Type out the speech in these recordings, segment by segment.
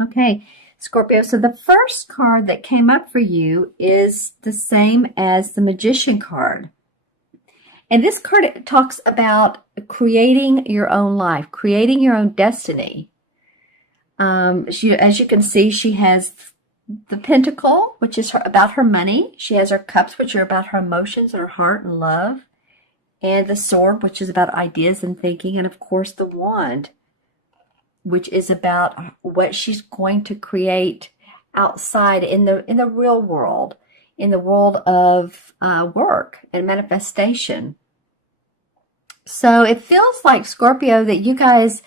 Okay, Scorpio. So the first card that came up for you is the same as the Magician card. And this card talks about creating your own life, creating your own destiny. As you can see, she has the Pentacle, which is about her money. She has her Cups, which are about her emotions, her heart, and love. And the Sword, which is about ideas and thinking. And of course, the Wand, which is about what she's going to create outside in the real world, in the world of work and manifestation. So it feels like, Scorpio, that you guys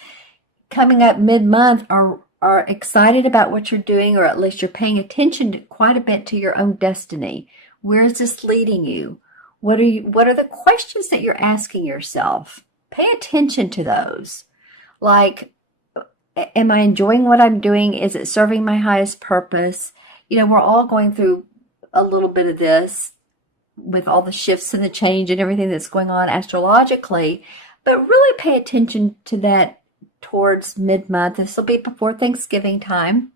coming up mid-month are excited about what you're doing, or at least you're paying attention quite a bit to your own destiny. Where is this leading you? What are the questions that you're asking yourself? Pay attention to those. Like, am I enjoying what I'm doing? Is it serving my highest purpose? We're all going through a little bit of this with all the shifts and the change and everything that's going on astrologically, but really pay attention to that towards mid-month. This will be before Thanksgiving time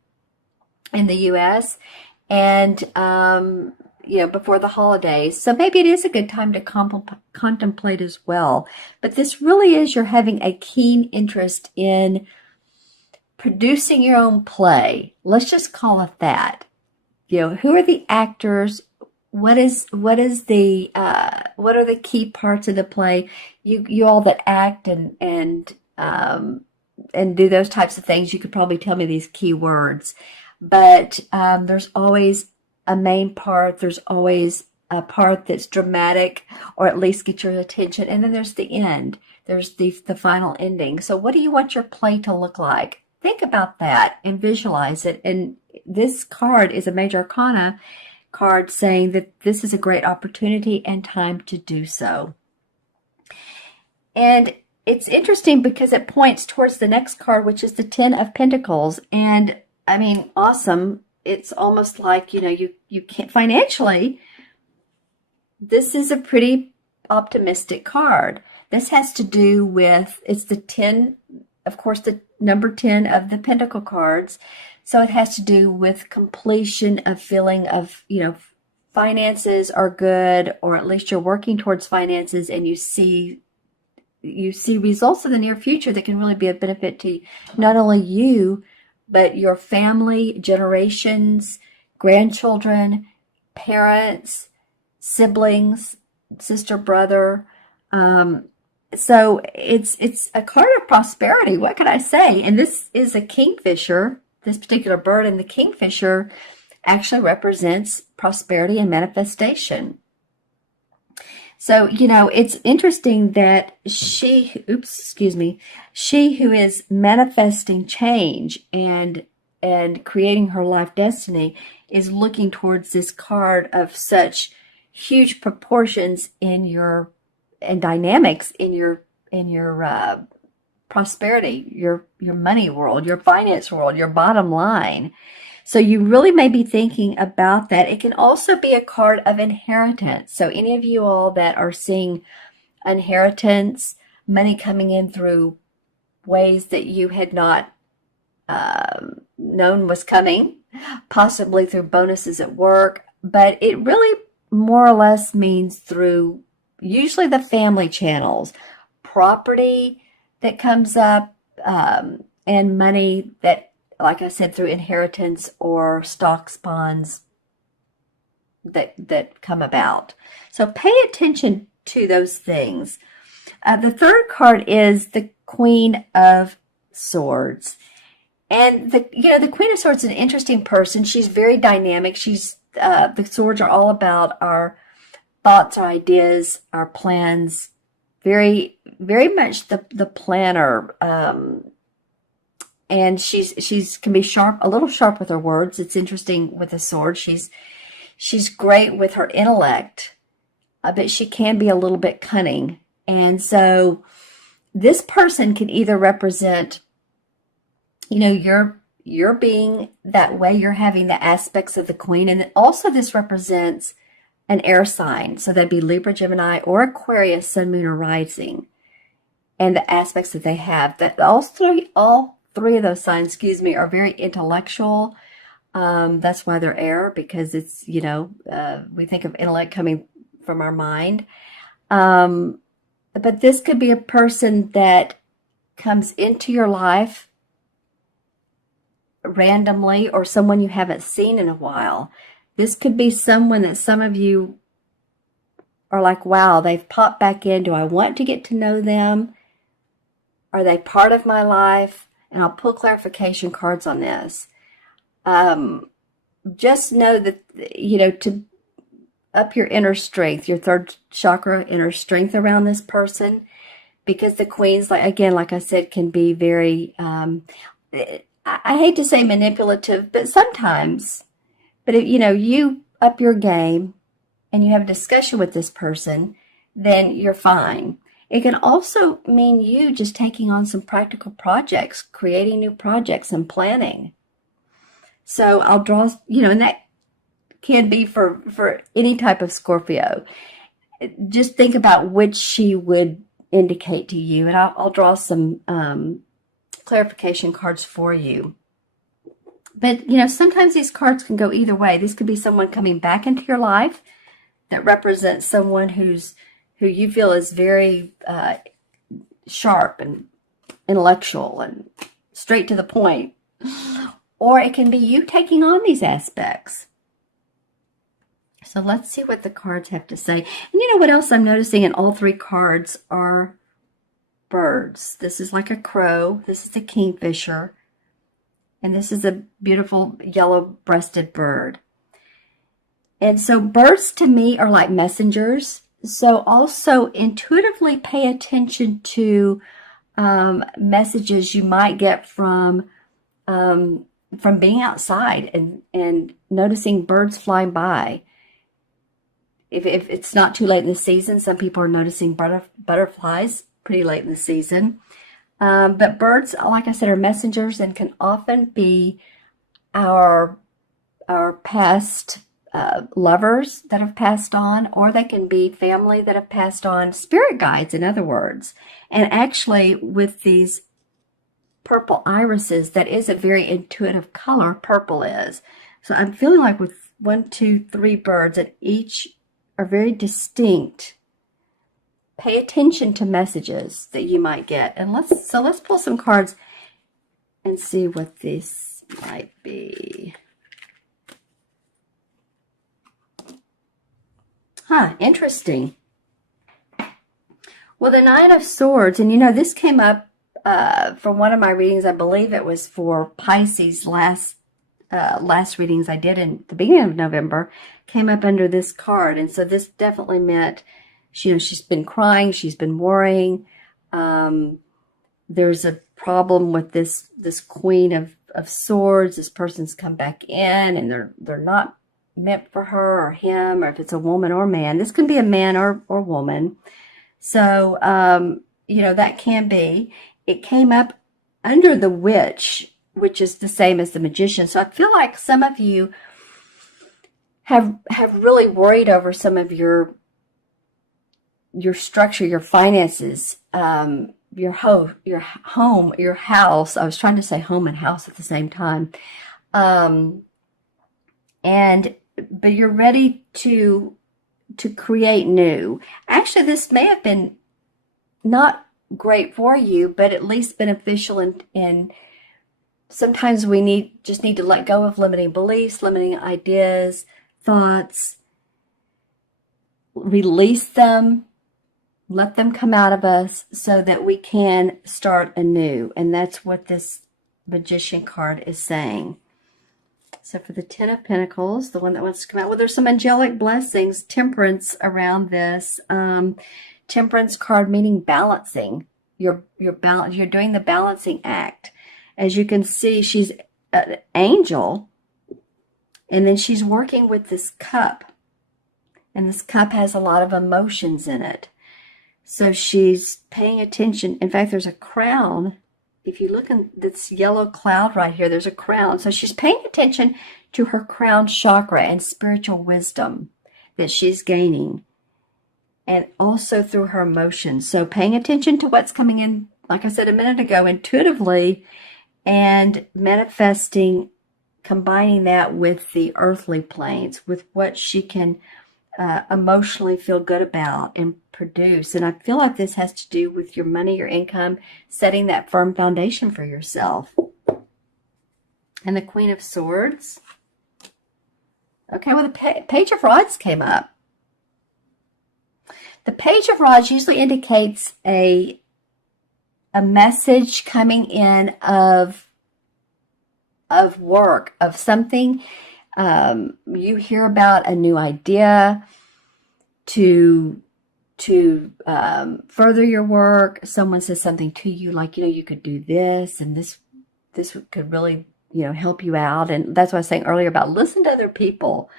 in the U.S. and before the holidays. So maybe it is a good time to contemplate as well. But this really is, you're having a keen interest in producing your own play. Let's just call it that. Who are the actors? What are the key parts of the play? You all that act and do those types of things, you could probably tell me these key words. But there's always a main part. There's always a part that's dramatic, or at least get your attention. And then there's the end. There's the final ending. So what do you want your play to look like? Think about that and visualize it. And this card is a Major Arcana card saying that this is a great opportunity and time to do so. And it's interesting because it points towards the next card, which is the Ten of Pentacles. And I mean, awesome. It's almost like, you can't financially. This is a pretty optimistic card. This has to do with, it's the 10, of course, the number 10 of the Pentacle cards. So it has to do with completion, of feeling of, finances are good, or at least you're working towards finances, and you see results in the near future that can really be a benefit to not only you, but your family, generations, grandchildren, parents, siblings, sister, brother. So it's a card of prosperity. What can I say? And this is a kingfisher, this particular bird, and the kingfisher actually represents prosperity and manifestation. So, it's interesting that she who is manifesting change and creating her life destiny is looking towards this card of such huge proportions and dynamics in your prosperity, your money world, your finance world, your bottom line. So you really may be thinking about that. It can also be a card of inheritance. So any of you all that are seeing inheritance, money coming in through ways that you had not known was coming, possibly through bonuses at work, but it really more or less means through usually the family channels, property that comes up, and money that, like I said, through inheritance or stocks, bonds that come about. So pay attention to those things. The third card is the Queen of Swords. And the Queen of Swords is an interesting person. She's very dynamic. The swords are all about our thoughts, our ideas, our plans. Very, very much the planner. And she's can be a little sharp with her words. It's interesting with the sword. She's great with her intellect, but she can be a little bit cunning. And so this person can either represent, you're being that way. You're having the aspects of the Queen, and also this represents an air sign. So that'd be Libra, Gemini, or Aquarius, Sun, Moon, or Rising, and the aspects that they have. That all three of those signs, excuse me, are very intellectual. That's why they're air, because it's, we think of intellect coming from our mind. But this could be a person that comes into your life randomly, or someone you haven't seen in a while. This could be someone that some of you are like, wow, they've popped back in. Do I want to get to know them? Are they part of my life? And I'll pull clarification cards on this. Just know that, to up your inner strength, your third chakra, inner strength around this person, because the queens, like I said, can be very, I hate to say manipulative, but sometimes. But if you up your game and you have a discussion with this person, then you're fine. It can also mean you just taking on some practical projects, creating new projects and planning. So I'll draw, and that can be for any type of Scorpio. Just think about which she would indicate to you, and I'll draw some clarification cards for you. But, sometimes these cards can go either way. This could be someone coming back into your life that represents someone who you feel is very sharp and intellectual and straight to the point. Or it can be you taking on these aspects. So let's see what the cards have to say. And you know what else I'm noticing in all three cards are birds. This is like a crow. This is a kingfisher. And this is a beautiful yellow-breasted bird. And so birds to me are like messengers. So also intuitively pay attention to messages you might get from being outside and noticing birds flying by. If it's not too late in the season, some people are noticing butterflies pretty late in the season. But birds, like I said, are messengers and can often be our past lovers that have passed on, or they can be family that have passed on, spirit guides, in other words. And actually, with these purple irises, that is a very intuitive color, purple is. So I'm feeling like with 1, 2, 3 birds, that each are very distinct. Pay attention to messages that you might get. And let's pull some cards and see what this might be. Interesting. Well, the Nine of Swords, and this came up from one of my readings. I believe it was for Pisces last readings I did in the beginning of November, came up under this card. And so this definitely meant, she's been crying, she's been worrying. There's a problem with this Queen of Swords. This person's come back in, and they're not meant for her or him, or if it's a woman or man. This can be a man or woman. So, that can be. It came up under the Witch, which is the same as the Magician. So I feel like some of you have really worried over some of your structure, your finances, your home, your house. I was trying to say home and house at the same time. But you're ready to create new. Actually, this may have been not great for you, but at least beneficial in sometimes we just need to let go of limiting beliefs, limiting ideas, thoughts, release them, let them come out of us so that we can start anew. And that's what this Magician card is saying. So for the Ten of Pentacles, the one that wants to come out, well, there's some angelic blessings, temperance around this. Temperance card meaning balancing. You're doing the balancing act. As you can see, she's an angel, and then she's working with this cup. And this cup has a lot of emotions in it. So she's paying attention. In fact, there's a crown. If you look in this yellow cloud right here, there's a crown. So she's paying attention to her crown chakra and spiritual wisdom that she's gaining. And also through her emotions. So paying attention to what's coming in, like I said a minute ago, intuitively, and manifesting, combining that with the earthly planes, with what she can emotionally feel good about and produce. And I feel like this has to do with your money, your income, setting that firm foundation for yourself. And the Queen of Swords. Okay, well, the Page of Rods came up. The Page of Rods usually indicates a message coming in of work, of something. You hear about a new idea to further your work. Someone says something to you like, you could do this, and this could really, help you out. And that's what I was saying earlier about listen to other people.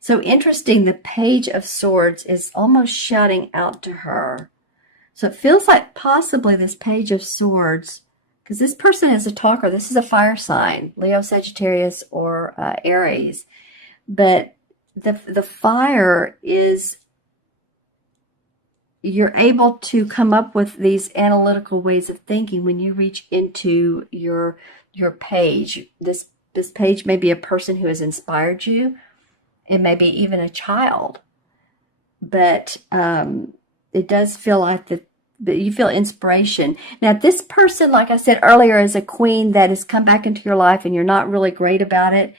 So interesting, the Page of Swords is almost shouting out to her. So it feels like possibly this Page of Swords, because this person is a talker. This is a fire sign, Leo, Sagittarius, or Aries. But the fire is, you're able to come up with these analytical ways of thinking when you reach into your page. This page may be a person who has inspired you. It may be even a child. But it does feel like that you feel inspiration. Now, this person, like I said earlier, is a queen that has come back into your life and you're not really great about it.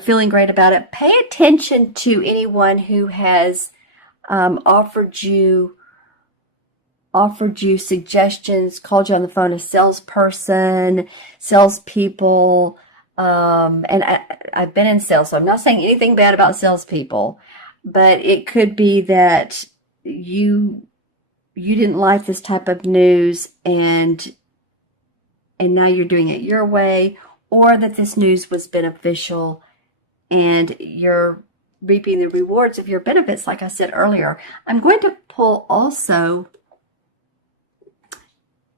Feeling great about it. Pay attention to anyone who has offered you suggestions, called you on the phone, a salesperson, salespeople. And I've been in sales, so I'm not saying anything bad about salespeople, but it could be that you didn't like this type of news, and now you're doing it your way, or that this news was beneficial and you're reaping the rewards of your benefits, like I said earlier. I'm going to pull also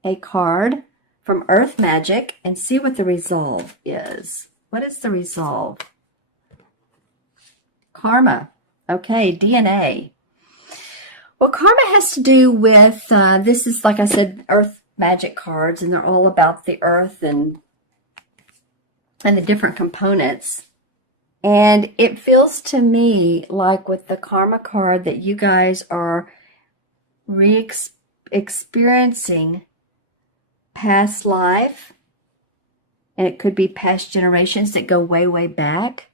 a card from Earth Magic and see what the resolve is. What is the resolve? Karma. Okay, DNA. Well, karma has to do with, this is, like I said, Earth Magic cards, and they're all about the earth and the different components. And it feels to me like with the karma card that you guys are experiencing past life, and it could be past generations that go way, way back.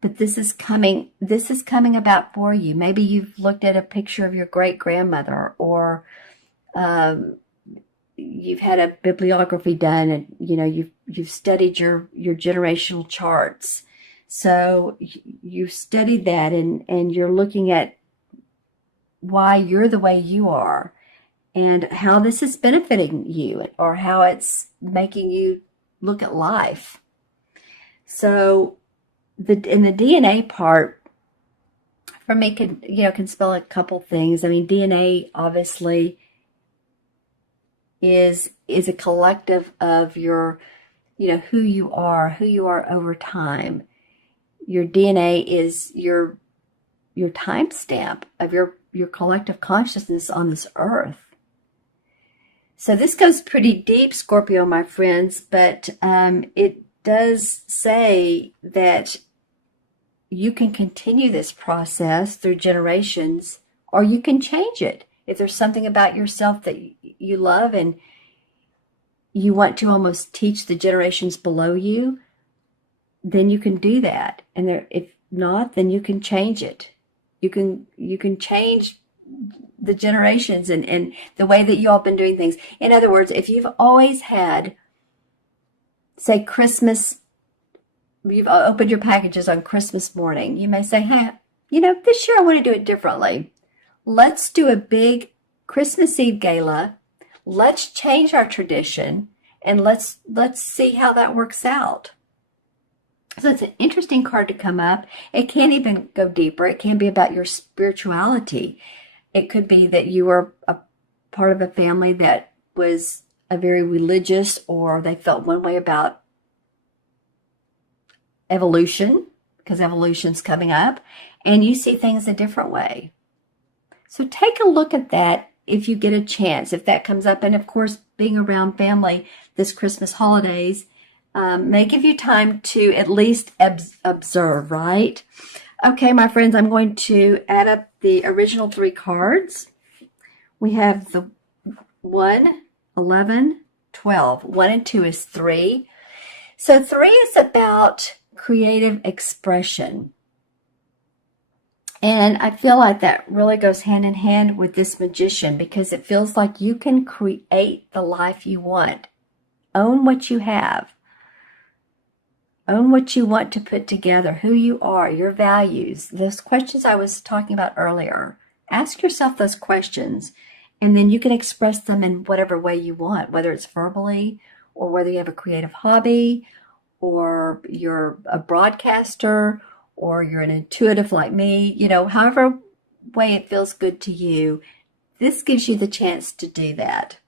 But this is coming about for you. Maybe you've looked at a picture of your great-grandmother, or you've had a bibliography done, and you've studied your generational charts. So you've studied that, and you're looking at why you're the way you are, and how this is benefiting you, or how it's making you look at life. So in the DNA part, for me, can spell a couple things. I mean, DNA obviously is a collective of your, who you are over time. Your DNA is your timestamp of your collective consciousness on this earth. So this goes pretty deep, Scorpio, my friends, but it does say that you can continue this process through generations, or you can change it. If there's something about yourself that you love and you want to almost teach the generations below you, then you can do that. And if not, then you can change it. You can change the generations and the way that you all been doing things. In other words, if you've always had, say, Christmas, you've opened your packages on Christmas morning, you may say, hey, this year I want to do it differently. Let's do a big Christmas Eve gala. Let's change our tradition, and let's see how that works out. So it's an interesting card to come up. It can even go deeper. It can be about your spirituality. It could be that you were a part of a family that was a very religious, or they felt one way about evolution, because evolution's coming up, and you see things a different way. So take a look at that if you get a chance, if that comes up. And of course, being around family this Christmas holidays may give you time to at least observe, right? Okay, my friends, I'm going to add up the original 3 cards. We have the 1, 11, 12. 1 and 2 is 3. So 3 is about creative expression. And I feel like that really goes hand in hand with this Magician, because it feels like you can create the life you want. Own what you have. Own what you want to put together, who you are, your values, those questions I was talking about earlier. Ask yourself those questions, and then you can express them in whatever way you want, whether it's verbally or whether you have a creative hobby or you're a broadcaster or you're an intuitive like me, however way it feels good to you. This gives you the chance to do that.